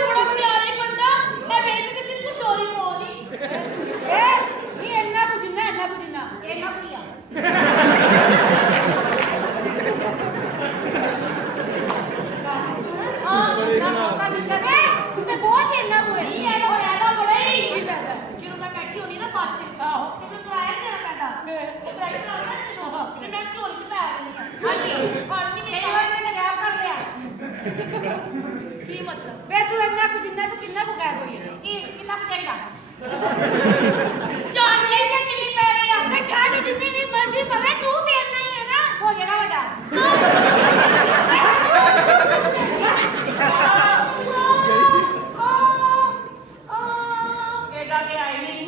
बड़ा प्यारा ही बंदा मैं वेख के बिल्कुल डोरी मोनी ए ये इन्ना कुछ ना इन्ना कुछ ना किया हां ना मौका दिंदा वे तू ते बहुत ही इन्ना कोई नहीं ऐदा बड़ा ही ਜਦੋਂ ਮੈਂ ਬੈਠੀ ਹੋਣੀ ਨਾ ਬਾਤ ਤੇ ਆਹੋ ਤੇ ਮੈਨੂੰ ਕਿਰਾਇਆ ਨਹੀਂ ਦੇਣਾ ਪੈਂਦਾ ਕਿਰਾਇਆ ਕਰਨਾ ਮੈਨੂੰ ਤੇ ਮੈਂ ਝੋਲੀ ਚ ਪੈ ਲੈਂਦੀ ਹਾਂ ਹਾਂਜੀ ਹਾਂਜੀ ਮੇਰੇ ਵਾਰ ਨੇ ਗਾਇਬ ਕਰ ਲਿਆ ਕੀ ਮਤਲਬ ਵੇ ਤੂੰ ਇੰਨਾ ਕੁਝ ਨਾ ਤੂੰ ਕਿੰਨਾ ਕੁ ਗਾਇਬ ਹੋਈ ਹੈ ਕੀ ਕਿੰਨਾ ਪਏਗਾ ਜਾਨ ਲਈ ਤੇ ਕਿੰਨੀ ਪੈ ਗਈ ਆ ਤੇ ਛੱਡ ਜਿੰਨੀ ਵੀ ਮਰਜ਼ੀ ਪਵੇ ਤੂੰ ਤੇ ਇੰਨਾ ਹੀ ਹੈ ਨਾ ਹੋ ਜਾਏਗਾ ਵੱਡਾ ਇਹਦਾ ਤੇ ਆਈ ਨਹੀਂ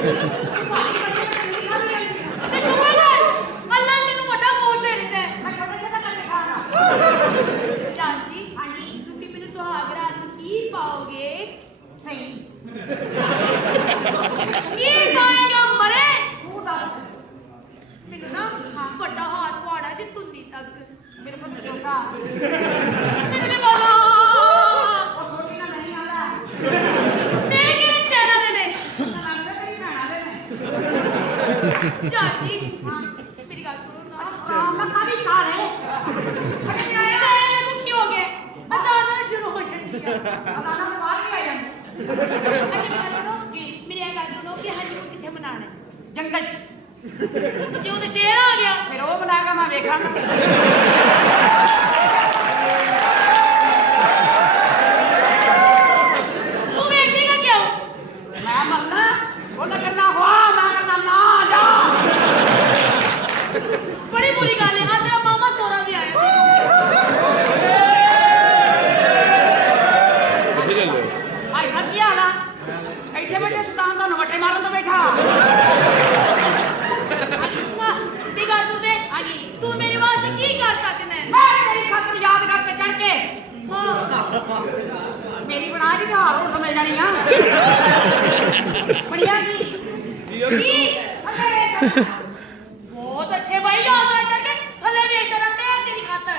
ਤੇ ਸ਼ੁਕਰ ਕਰ ਅੱਲਾ ਤੈਨੂੰ ਵੱਡਾ ਗੋਲ ਦੇ ਦਿੰਦਾ ਮੈਂ ਛੋਟੇ ਛੋਟੇ ਕਰਕੇ ਖਾਣਾ ਚਾਚੀ ਹਾਂਜੀ ਤੁਸੀਂ ਮੈਨੂੰ ਸੁਹਾਗ ਰਾਤ ਨੂੰ ਕੀ ਪਾਓਗੇ ਸਹੀ ਕੀ ਪਾਏਗਾ ਮਰੇ ਤੂੰ ਦੱਸ ਮੈਨੂੰ ਨਾ ਵੱਡਾ ਹੱਥ ਪਾੜਾ ਜੇ ਤੁੰਨੀ ਤੱਕ ਮੇਰੇ ਕੋਲ ਛੋਟਾ ਮੈਨੂੰ ਬੋਲੋ ਉਹ ਛੋਟੀ ਨਾ ਨਹੀਂ ਆਉਂਦਾ ਮੇਰੇ ਕਿਹੜੇ ਚੈਨਾ ਦੇ ਨੇ ਲੱਗਦਾ ਤੇਰੀ ਭੈਣਾਂ ਦੇ ਨੇ ਚਾਚੀ ਹਾਂ ਮੇਰੀ ਗੱਲ ਸੁਣੋ ਨਾ ਹਾਂ ਮੈਂ ਖਾਲੀ ਖਾ ਲੈ ਅਰੇ ਆਇਆ ਮੈਨੂੰ ਕੀ ਹੋ ਗਿਆ ਅਚਾਨਕ ਸ਼ੁਰੂ ਹੋ ਜਾਂਦੀ ਆ ਅਦਾਨਾ ਮੈਂ ਬਾਹਰ ਵੀ ਆ ਜਾਂਦੀ ਅੱਛਾ ਮੇਰੀ ਗੱਲ ਸੁਣੋ ਜੀ ਮੇਰੀ ਇਹ ਗੱਲ ਸੁਣੋ ਕਿ ਹਨੀਮੂਨ ਕਿੱਥੇ ਮਨਾਉਣਾ ਹੈ ਜੰਗਲ 'ਚ ਜੇ ਉਹਦੇ ਸ਼ੇਰ ਆ ਗਿਆ ਫਿਰ ਉਹ ਬਣਾ ਕੇ ਮੈਂ ਵੇਖਾਂਗਾ ਤੂੰ ਵੇਖੇਗਾ ਕਿਉਂ ਮੈਂ ਮਰਨਾ ਉਹਨੇ ਕਰਨਾ ਹੁਆ ਮੈਂ ਕਰਨਾ ਨਾ ਜਾ ਬੜੀ ਬੁਰੀ ਗੱਲ ਹੈ ਆ ਤੇਰਾ ਮਾਮਾ ਸੋਰਾ ਵੀ ਆਇਆ ਆਈ ਹੱਥੀ ਆਣਾ ਇੱਥੇ ਬੈਠੇ ਸਤਾਨ ਤੁਹਾਨੂੰ ਵੱਟੇ ਮਾਰਨ ਤੋਂ ਬੈਠਾ ਦੀ ਗੱਲ ਸੁਣ ਵੇ ਹਾਂਜੀ ਤੂੰ ਮੇਰੇ ਵਾਸਤੇ ਕੀ ਕਰ ਸਕਦਾ ਹੈ ਮੈਂ ਤੇਰੀ ਖਾਤਰ ਯਾਦ ਕਰਕੇ ਚੜ ਕੇ ਹਾਂ ਮੇਰੀ ਬਣਾ ਦੀ ਹਾਰ ਹੁਣ ਮਿਲ ਜਾਣੀ ਆ ਬੜੀਆ ਕੀ ਅੱਗੇ ਬਹੁਤ ਅੱਛੇ ਭਾਈ ਯਾਦ ਕਰ ਕਰਕੇ ਥੱਲੇ ਵੇਖ ਕਰ ਮੈਂ ਤੇਰੀ ਖਾਤਰ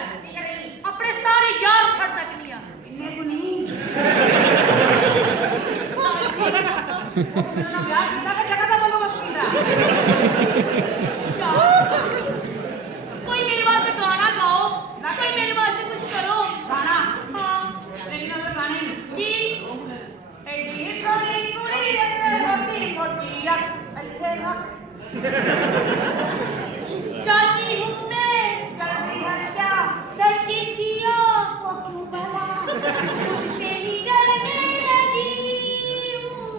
ਆਪਣੇ ਸਾਰੇ ਯਾਰ ਛੱਡ ਸਕਦੀ ਆ ਇੰਨੇ ਕੋ ਨਹੀਂ ਉਹਨਾਂ ਵਿਆਹ ਕੀਤਾ ਕਿ ਜਗ੍ਹਾ ਦਾ ਬੰਦੋਬਸਤ ਕੀਤਾ ਕੋਈ ਮੇਰੇ ਵਾਸਤੇ ਗਾਣਾ ਗਾਓ ਕੋਈ ਮੇਰੇ ਵਾਸਤੇ ਕੁਝ ਕਰੋ ਗਾਣਾ ਹਾਂ ਤੇਰੀ ਨਾਲ ਗਾਣੇ ਜੀ ਐਡੀ ਸੋਹਣੀ ਕੁੜੀ ਐ ਮੋਟੀ ਮੋਟੀ ਆ ਇੱਥੇ ਰੱਖ ਚਾਹਤੀ ਹੂੰ ਮੈਂ ਜਲਦੀ ਹਟ ਜਾ दर की जिया ਉਹ ਕਿਉਂ ਬਲਾ तुझसे ही डरने लगी हूँ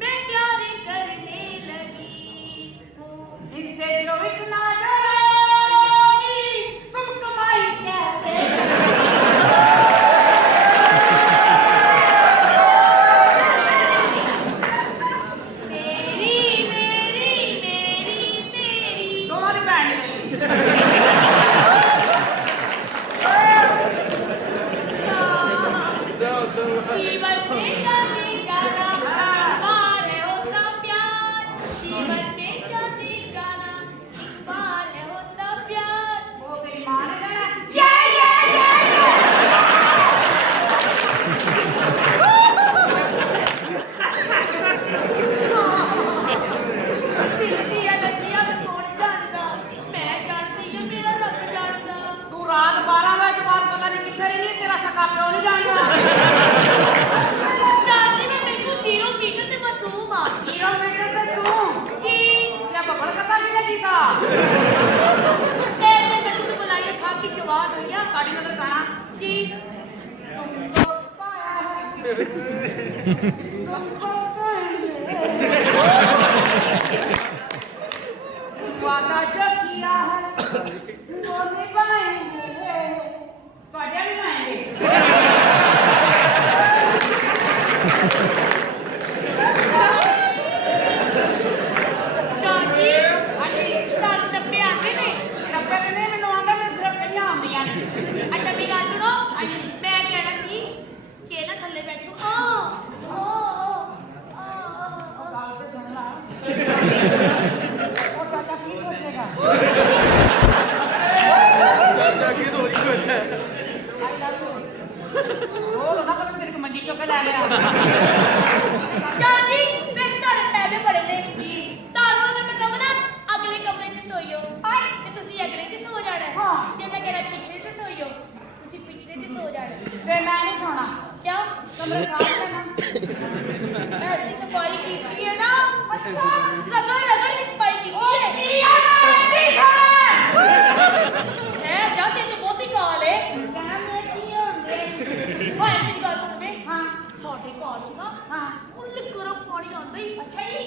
मैं प्यार करने लगी हूँ इनसे जो इतना डरोगी तुम कमाई कैसे तेरी मेरी मेरी तेरी दोनों की भैन मेरी जीवन में जाने जाना बार है होता प्यार जीवन में जाने जाना बार है होता प्यार वो तेरी माँ ने कहना ये सिलती है लगिया कौन जानदा मैं जानती हूँ मेरा रब जानदा तू रात 12 बजे के बाद पता नहीं कितने रही तेरा सका प्यो नहीं जानता दादी ने मेरे को 0 मीटर से मासूम आ किलोमीटर से तू जी क्या बबल कथा की लगी था ऐसे मैं तुझे बुलाइए खा की जवाब हो गया गाड़ी में तो गाना जी तुमको पाया है तुमको पाएंगे वादा जो किया है वो निभाएंगे वादा निभाएंगे दादी तारू डब्बे आते ने डब्बे में नहीं मैंने आंदा मैं सिर्फ कहीं आंदियां ने अच्छा मेरी बात सुनो मैं कहना सी कि ना थल्ले बैठो गाल पे सुन ला और चाचा की सोचेगा ਚਾਚਾ ਕੀ ਦੋਰੀ ਬੈਠਾ आई लव यू वो ना कर तेरे को मंडी चौक ले लिया दादी मैं तारे पैसे बड़े ने तारू ने मैं कहूँ ना अगले कमरे 'ਚ सोइयो ਤੇ ਤੁਸੀਂ ਅਗਲੇ 'ਚ ਸੋ ਜਾਣਾ ਹਾਂ। ਜੇ ਮੈਂ ਕਹਿਣਾ ਪਿੱਛੇ 'ਚ ਸੋइयो ਤੁਸੀਂ ਪਿਛਲੇ 'ਚ ਸੋ ਜਾਣਾ ते मैं नहीं सोना ਕਿਉਂ कमरे साफ लेना ऐसी सफाई की है ना अच्छा रगड़ रगड़ की सफाई की ओ है चिड़िया नहीं सोना है जा ते तो बहुत ही काल है कहना मैं की होंगे भाई मेरी गल सुन बे हां ਸਾਡੇ ਘਰ 'ਚ ਨਾ हां ਫੁੱਲ ਗਰਮ ਪਾਣੀ ਆਉਂਦਾ ਹੀ अच्छा जी